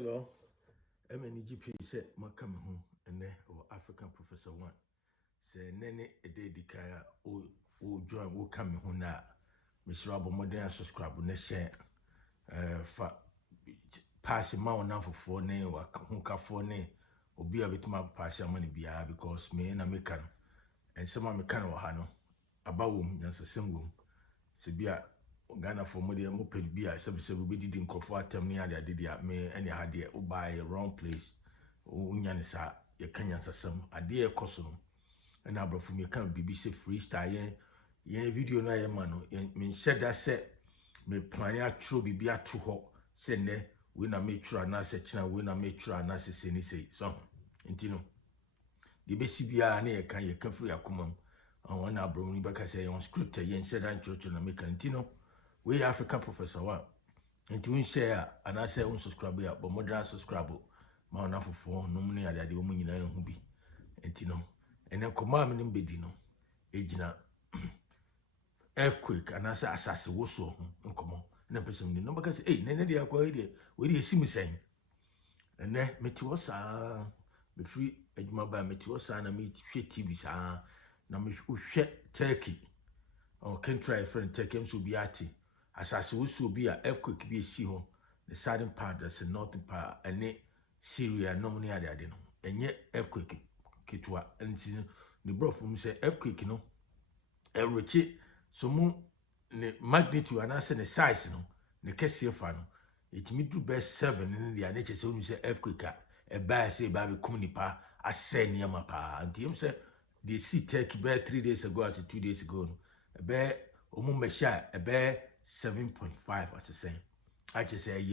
Hello, MNGP said, Makam home, and then African Professor One. Say, Nene, a day decaya, o join will come home now. Miss Robert Modern subscribe, ne share, for passing my now for 4 name, or Hunka 4 name, or be a bit more pass your money beer because me and American, and some American or Hano, about whom, yes, a single, Sibia. Ghana for more than moped be a subset will be did in Crawford near the idea me any idea or buy a wrong place or Unyanisa, your Kenyans some a dear cosum. And I brought from your can BBC freestyle yen video na your man, mean said that said me plan out true be a too hot, send there, when I make sure na section, when I make sure na say so. Intino. The BCBA near can you come free a common on one abro, because I on script yen said and church and American Tino. We African Professor One. And to share and I say unsubscribe ya, but modern subscribe. Ma na for no money at the woman in who be. And you know, and then command in bedino. Ejina earthquake and I say assassin was so come on. And person no because none of the acquired where you see me saying. And then metuosa be free ejuma by metuosa and meet TV sa na me share turkey. Or can try a friend take him to be at it. As will be a earthquake be a sea home, the southern part that's the northern part, and Syria, no money at the adeno, and yet earthquake kitwa, and the bro from say earthquake, you know, a rich so moon magnitude and answer the size, no, the Cassia fan, it me do best 7 in the nature, so you say earthquake, a bear say baby communipa, I say near my pa, and him say they see take bear 3 days ago as 2 days ago, a bear, Mesha, a bear. 7.5 as the same. I just say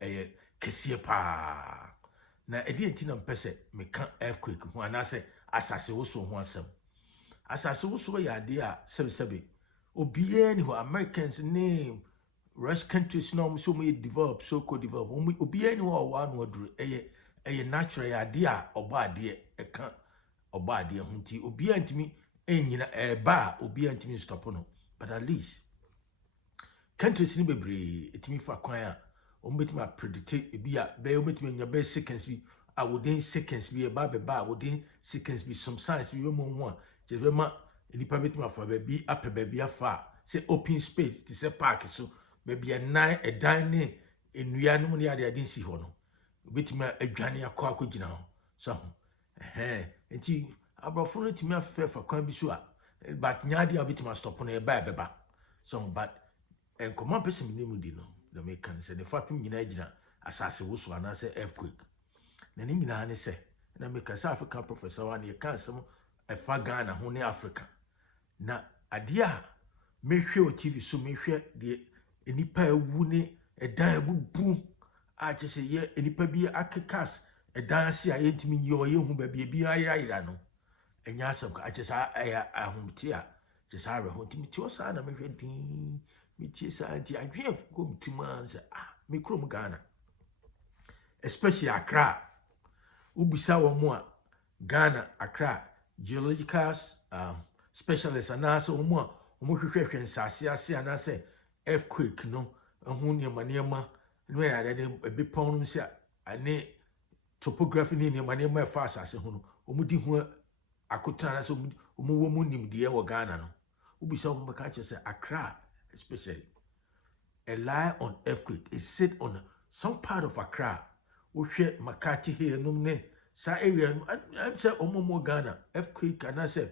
a Cassia pa. Now, a dear tin person me can't earthquake when I say assassin also once some. Assassin also ya dear 7 Obian who Americans name Rush countries no so may develop so co develop. Obian who one would a natural idea or bad dear a can't or bad dear hunty. Obian to me ain't a bar obian to me stop on. But at least countries ni bebre etimi fa kwan a ombetimi predict e bia be ombetimi nya be seconds bi a within seconds bi e ba within seconds bi some science bi mo ho a je be ma nipa betimi afa ba bi ape ba bi afa say open space ti say park so be bia nan e dan ne enua no ne ade si ho no obetimi adwane akogina ho so ho enti abrofo no timi afa kwan bi so a but nya ade obetimi stop no e ba so but and command person name di no the American say the fapim nyina asase wo so ana say earthquake na ni nyina ne say na make say African Professor One ye kan some efa Ghana ho ne Africa na ade a mehwe o TV so mehwe de enipa ewu ne edan abubu a che say ye enipa bi akekas edan ase a yentimi nyi o ye hu ba bi ayira no enya asem ka che say ahomti a che say re ho ntimi ti o sa na mehwe din Metie sa anti adwef go mtima say me krom Ghana especially Accra ubisa wo mo a Ghana Accra geological specialist anase wo mo a wo hwehwehwe nsase ase anase earthquake no ho niema no ya de bepon no say ane topography ni niema fa asase ho no wo di ho akotan anase wo mo nim de wo Ghana no ubisa wo ka che say Accra especially a lie on earthquake is sit on some part of Accra. We share Makati here, no ne sa area. I'm say Omo Ghana earthquake and I say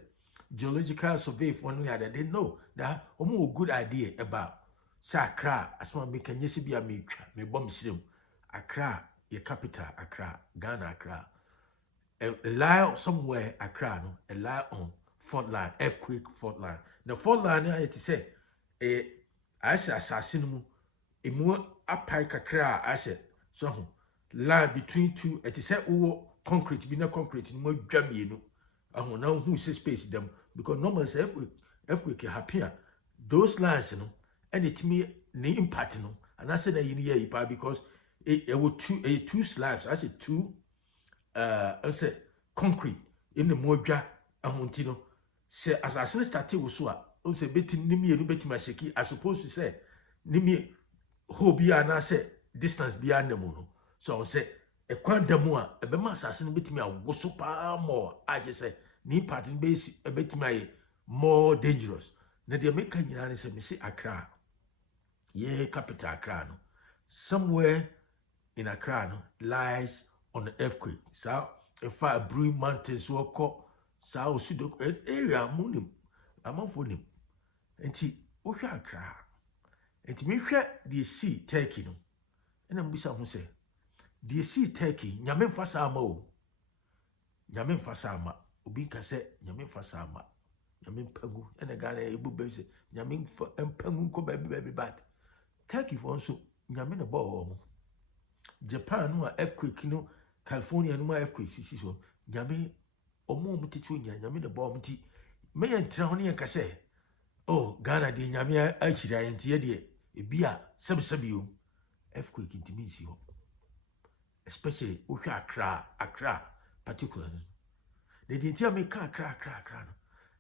geological survey for one other. They know that Omo good idea about Accra as one make an yesi be a me bomb sim. Accra, your capital, Accra, Ghana, Accra. A lie somewhere Accra, no, a lie on fault line, earthquake fault line. The fault line I say. As assassin mu emu apai kakra ase so ho line between two it is wo concrete bi na concrete ni mo adwa mienu aho na hu say space them because normal say earthquake happen those lines no and it me ne impact no and I say na yin here ipa because it were two slabs I say two I say concrete in the mo adwa aho ntino say assassin started wo so a say beti nimi enu beti masheki as supposed to say nimi ho bia na say distance bia nemu no So I say a quandamua, a bema assassin bit me a wosupa more. I just say, ni pattern base a bit my more dangerous. Na the American United say, me see Accra, ye capital Accra, no. Somewhere in Accra no, lies on the earthquake. So if I bring mountains or call, so area moonim, I'm on for him. And he, Oka Accra. And me share the sea Turkey no. And I'm bisa who say, the sea Turkey, Yamin Fasama, Yamin Fasama, Ubinka said, Yamin Fasama, Yamin Pangu, and a Ghana Ebu Base, Yamin and Pangu ko baby bat. Turkey for also, Yamin a ball. Japan no earthquake no, California no earthquake, sisi so, Yamin omo mutitunya, Yamin a ball muti, may and Trahoni and Case. Oh, Ghana de Yamia Ashira and Tiede, a beer, sub-sabio, earthquake into Misio. Especially Uka Accra, particularly. They didn't tell me Accra.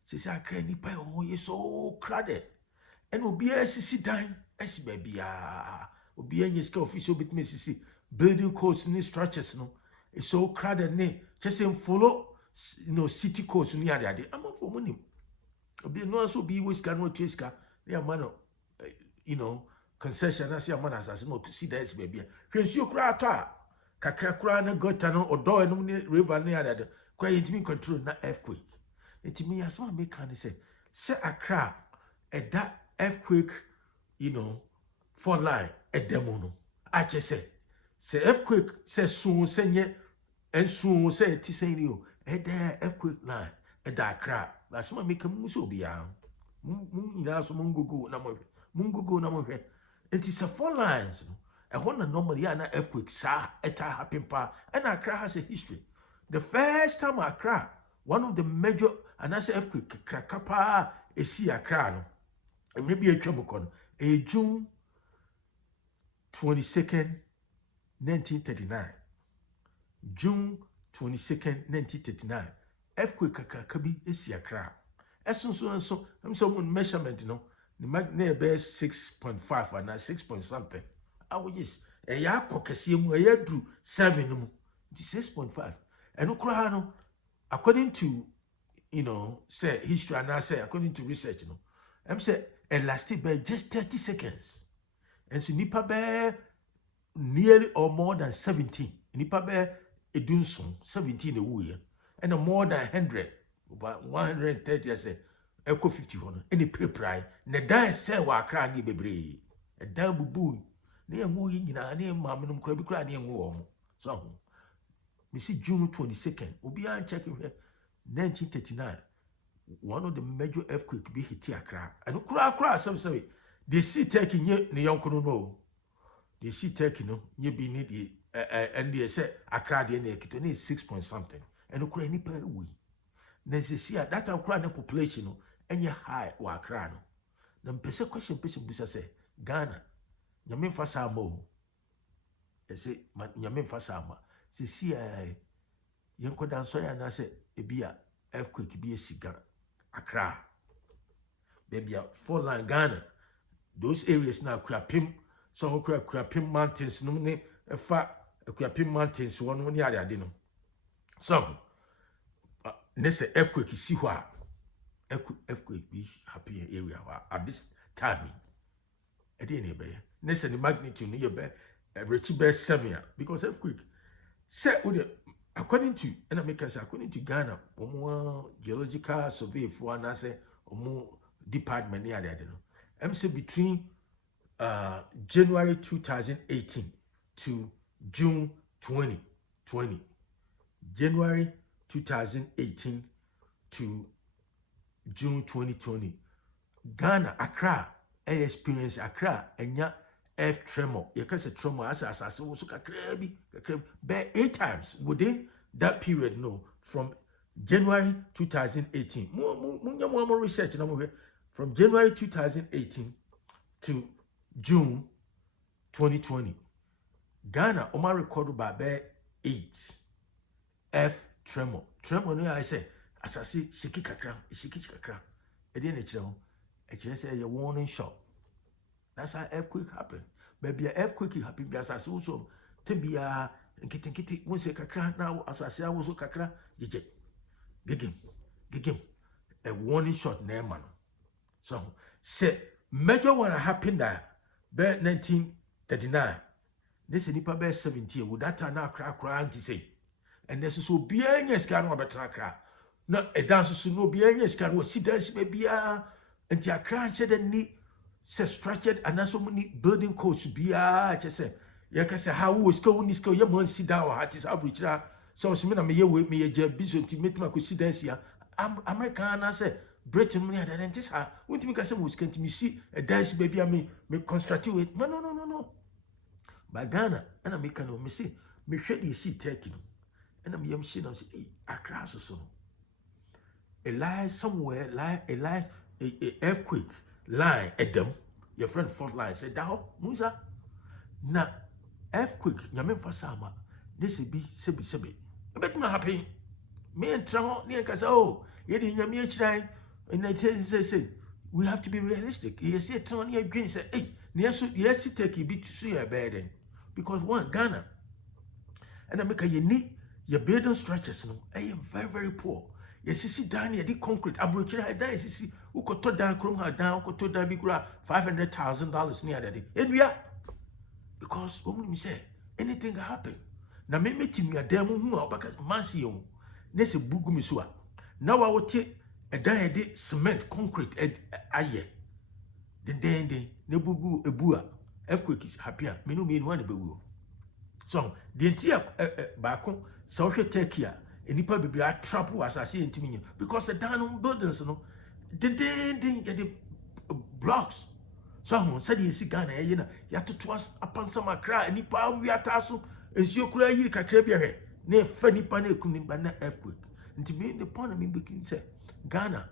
Says Accra Nipa, oh, you're so crowded. And will be a sissy time, as baby, will be any scale official bit Mississippi, building codes and structures, no. It's so crowded, nay, just in follow, city codes near the idea. I'm not for money. Be no also be which can no chiska, near man, concession as your man as no to see that baby. When you cry, Kakra na gotano or door and river near that, cry it me control na earthquake. It me as one make can say Accra at that earthquake, for line at demono. I just say earthquake says soon say and soon say it is you at the earthquake line at that Accra. That's what make a muso be out. Mungugo namo. It is a 4 lines. And when normally an earthquake sa eta happen pa and Accra has a history. The first time Accra, one of the major and I say earthquake Krakapa is Accra no. And maybe a Chemocon, a June 22nd, 1939. June 22nd, 1939. Earthquake Kabi is Accra. So I'm some measurement, the magnet bears 6.5 and 6 point something. I was just a yakokasium, a year drew 7 6.5. And Ukraino, according to say history, and I say according to research, I'm say it lasted by just 30 seconds. And so Nipa bear nearly or more than 17. Nipa bear a dunson 17 a year. And more than 100, about 130, I say, Echo 51, any pre-pry, Neda say wa cry ni bebre, a damn boo, near moving in a name, Mamma Crabby near warm. So, we see June 22nd, Ubia checking here, 1939, one of the major earthquake be hit Accra. And cry, some say, they see taking ye, the young no. They see taking ye be needy, and they say, Accra, the naked, 6 point something. And the cranny per we. Necessary at that time, crying population, and ye high or Accra. Then, person question, person Busa say, Ghana, Yamin Fasamo. They say, Yamin Fasama. See, Yanko Dansoya, and I say, a beer, earthquake, be a cigar, Accra. Baby, 4 line Ghana. Those areas now, Krapim, some Krapim Mountains, no, a fat, a Krapim Mountains, one year, I didn't know. Some next earthquake see what earthquake be happy area at this time. I didn't know. Next the magnitude near Richie Bear 7 because earthquake. Say according to and Americans according to Ghana, geological survey for and I say department near there. I'm say between January 2018 to June 2020. January 2018 to June 2020. Ghana, Accra, experience Accra, and ya earth tremor. You can say tremor as also kakrebi, but 8 times within that period, from January 2018. More research from January 2018 to June 2020. Ghana, Omar recorded by 8. F tremor. Tremor, no, I say, as I see, shiki kakra. At the end of it, say a warning shot. That's how earthquake happened. Maybe an earthquake happened because I also tembia nkiti won se kakra na asase awo so kakra gegem a warning shot na ema no. So say major one happen that be 1939 this nipa be 70 would that na akra anti say and this so bia nya ska no betra akra na e dance so no bia nya ska no si dance be bia anti akra hye ni say structured and so many building codes bia che say ya ka say how we ska woni ska ye mo si down ha ti abrichira so so me na me ye we me ye ja biso nti metima ko si dance ya American na say Britain money at dentist ha won't me ka say mo ska nti me si a dance baby me construct it no but Ghana and I make no me see me hwe dey see Turkey no and I am see no say Accra so a lie somewhere lie a earthquake line Adam your friend front line said that Musa na earthquake nyame fa sama this be sebi e bet me happen me entra ho ne ka say oh ye dey nyame achiran and I say we have to be realistic. You see, Tony again say, hey, yes, take it to your burden. Because one, Ghana, and I make a unique, your building structures, no, very, very poor. Yes, you see, Danny, the concrete, Abrochira had died, you see, who could to down, Chrome had down, could to down, big $500,000 near that day. And we are, because, woman, me say, anything can happen. Now, me team, your demo, who are because Mansio, Nessa Bugumisua. Now I will take a day cement concrete aye then ne bugu ebua earthquake is happier me no mean one bewu so the entire baako so hwe Turkey a enipa bebre trap asase entimi because the down buildings no then the blocks so who said you see Ghana ye na ya toto upon some Accra enipa wi ataso ensuo kura yiri kakra bi hwe na fa nipa na ekum nipa na earthquake ntimi the point me begin say Ghana,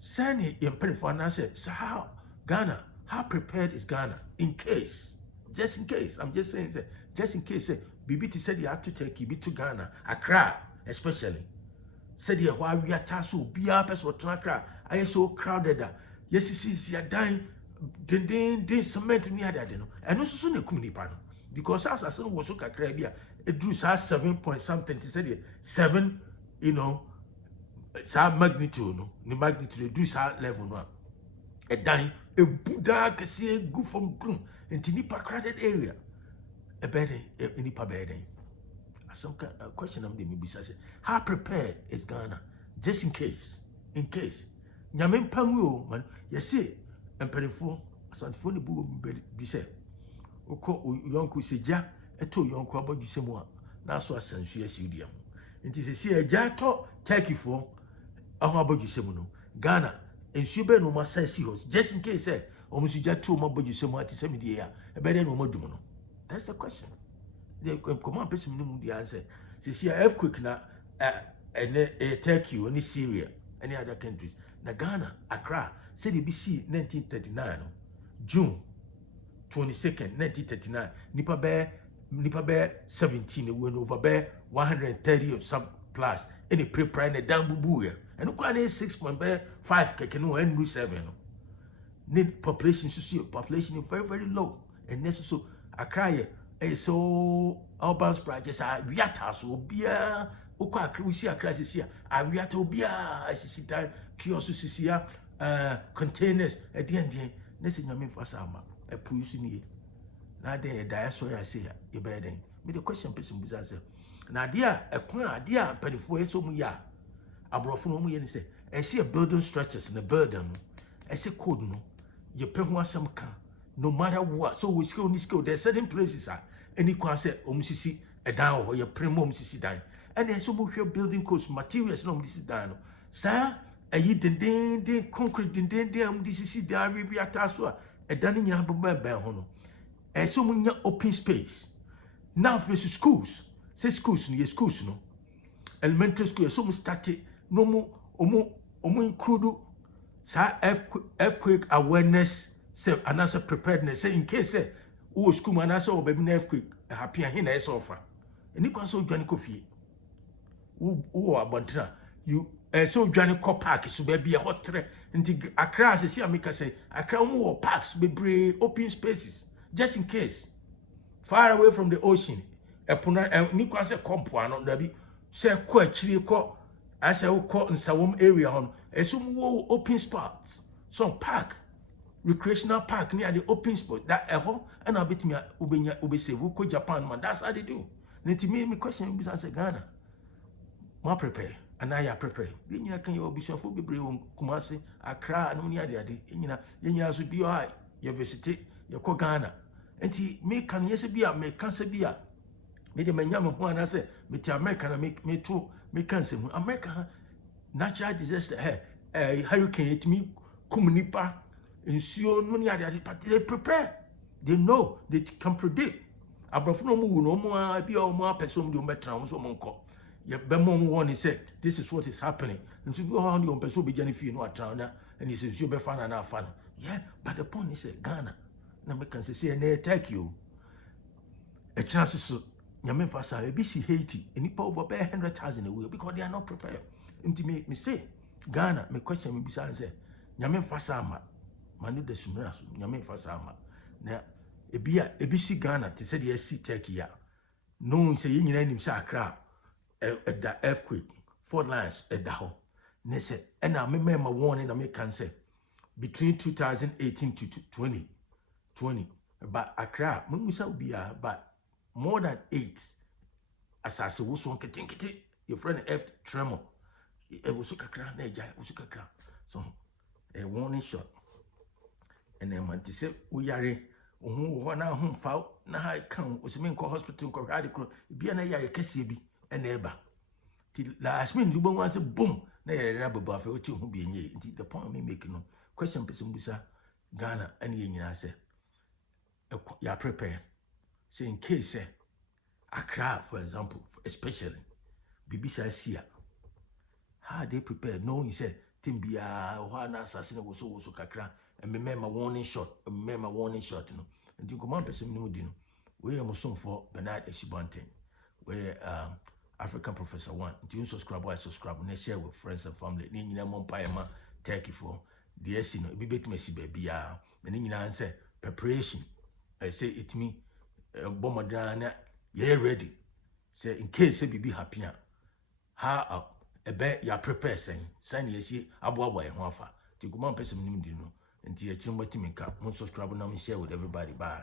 Sani for say, so how Ghana, how prepared is Ghana in case, just in case, I'm just saying, just in case, BBT said you have to take you to Ghana, Accra, especially. Said you why we are tasso, be up as what Accra, I so crowded that. Yes, you see, you're dying, then cement near that, you know, and also soon a community panel. Because as I said, was so Caribbean, it drew 7 point something, to say 7, you know. Sa magnitude no ni magnitude reduce our level no a dan a buddha kese go from groom into nipa crowded area a better nipa bedding some question am dey me bisa say how prepared is Ghana just in case nyame pamu o man you see emperifo asantifo ne bu bi say ukọ yonku seja eto yonku abodusemu a na so asansu asiudia nti se se eja to Turkey for abojusemu no Ghana ensuebe no ma say serious just in case omusuja to ma abojusemu ati semidi ya ebede no modum no. That's the question. The command person no the answer see earthquake na Turkey or Syria any other countries na Ghana Accra said the BC 1939 June 22nd 1939 nipa be 17 went over be 130 or some plus any pre-prime and down bubu and no 6.5 keke no and 7 no need population population is very, very low and necessary Accra so urban projects are viata so bia ukwa Accra we see Accra see a viata bia see that kiosk containers at the end nesi nyame for sama e pusu ni na dey diaspora say e be den me the question person be say na dia ekwan dia pedifo eso mu ya abrofo no mu ye ni say e see building structures in the building e see code no ye pe ho asem ka no matter what so we skill there certain places are any kwa say omusisi e dan ho ye premo omusisi dan and e so mu hwe building codes materials no omusisi dan no sa ayi den concrete den omusisi dan we ataso a e dan nyina ba ho no e so mu nya open space now for schools say schools no elementary school so mu start no mu omu include sa earthquake awareness say anasa preparedness say in case say wo school man anasa o baby na earthquake happy here na eso offer eni kwa so dwane kofie wo abontra you so dwane ko park so baby e hotre nti Accra say America say Accra mu parks bebre open spaces just in case far away from the ocean epona ni kwa se kompoano na bi se kɔ akyiri kɔ ase kɔ nsawom area hon esum wo open spots so park recreational park near the open spot that and a bit me obese we go Japan man, that's how they do. Nti me question be say Ghana more prepare and I prepare the nyina kan your bishop for bebre Kumasi Accra no near the nyina so bi o university you ko Ghana nti me kan yes bi a me kan se bi a me de manya me ho ana say me ti America na me to me kan se America natural disaster hurricane it me kum nipa nsuo no near the but they prepare, they know, they can predict. Abrafo no mu no mu a bi o mu apesom de o betra mo so mo nko ye be mo warning say this is what is happening nso bi o no person be jani fie no atra na and he says you be fan na fan. Yeah, but the point is Ghana na me can say na attack you a chance so nyame fa sa e bi si Haiti enipa over 100,000 away because they are not prepared. Nti me say Ghana me question me bi say nyame fa sa ma manu de sumira so nyame fa sa ma na ebi si Ghana te say dey si Turkey ya no say yin nyina nim say Accra da earthquake fault lines da ho ne say and na me warning na me can say between 2018 to 2020 but Accra mun musa bia but more than 8 asase wo so nketenkete your friend F tremor e wo so kakra na eja wo so kakra so a warning shot and then man to say we yare wo na ho fa na ha kan o se me nko hospital nko radical bia na yare kase bi na eba ti last minute you want say boom na yare na baba fa o ti ho bi enye nti the point me make no question person busa Ghana and ye nyina say ya prepare say in case Accra for example especially bibisa sia how they prepare knowing say timbia ho na assassin wo so kakra and me warning shot no nti command person no di no we am for Bernard Eshibonten we African Professor 1 nti you subscribe and share with friends and family ni nyina mo pa ma Turkey for the esi no bi betuma si ba bia ni nyina say preparation I say it me bomodana ye ready say in case bibi happy how ebe ya prepare sen yesi aboabo e ho afa ti kuma person nim di no nti ya chimba timinka mo subscribe na mo share with everybody bye.